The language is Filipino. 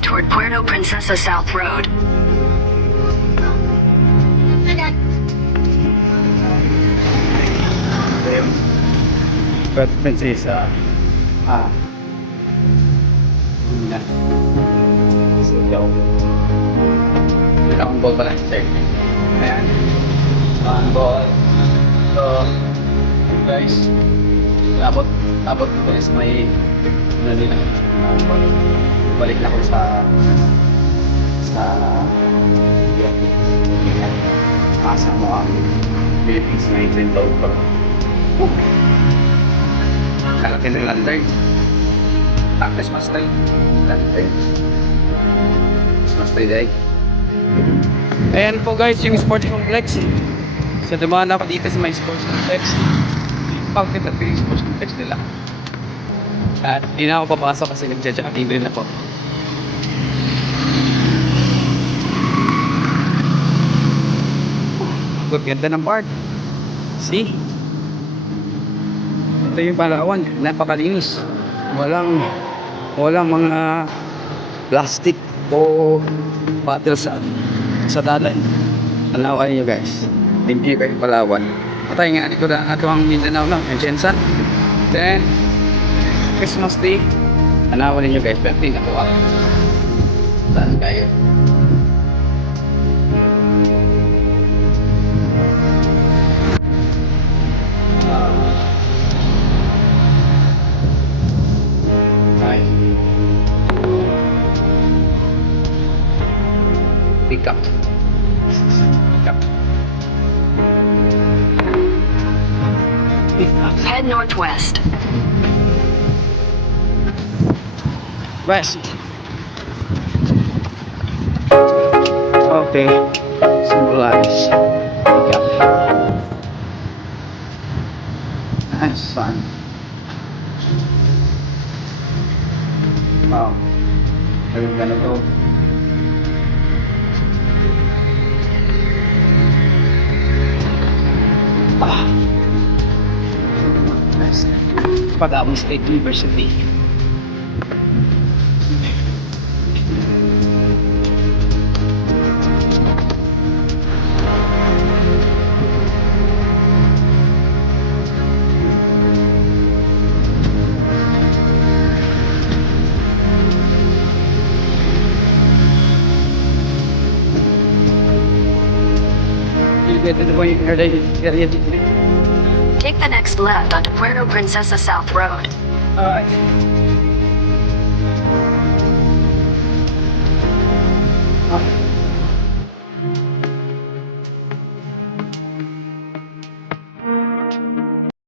east toward Puerto Princesa South Road. Puerto Princesa. Yun na. Sigaw. Ilang ball pala siya. Ayan. One ball. So, guys. Abot ko is may ano nila. Balik na ko sa asa mo ang Philippines na itindaw ko. Kalaki ng lantern. Christmas tree. Lantern. Christmas tree day. Ayan po guys, yung sports complex. So dumaan ako dito sa may sports complex. Bakit ito yung sports complex nila? At hindi na ako papasok kasi nagja-jogging din ako. Good, ganda ng park. See? Ito yung Palawan, napakalinis. Walang mga plastic o bottle sa dalan. Alawan nyo guys. Hindi kayo Palawan. Patay nga ito na ato ang Mindanao na, Jensen. Then, Christmas Day. Alawan ninyo guys, pero hindi nakuha. Saan kayo? Pick up. Head northwest. West. Okay. Symbolize. Pick up. Nice fun. Wow. Are you gonna go? Nice. Pagawang State University. Get to the point where they Take the next left onto Puerto Princesa South Road. Alright.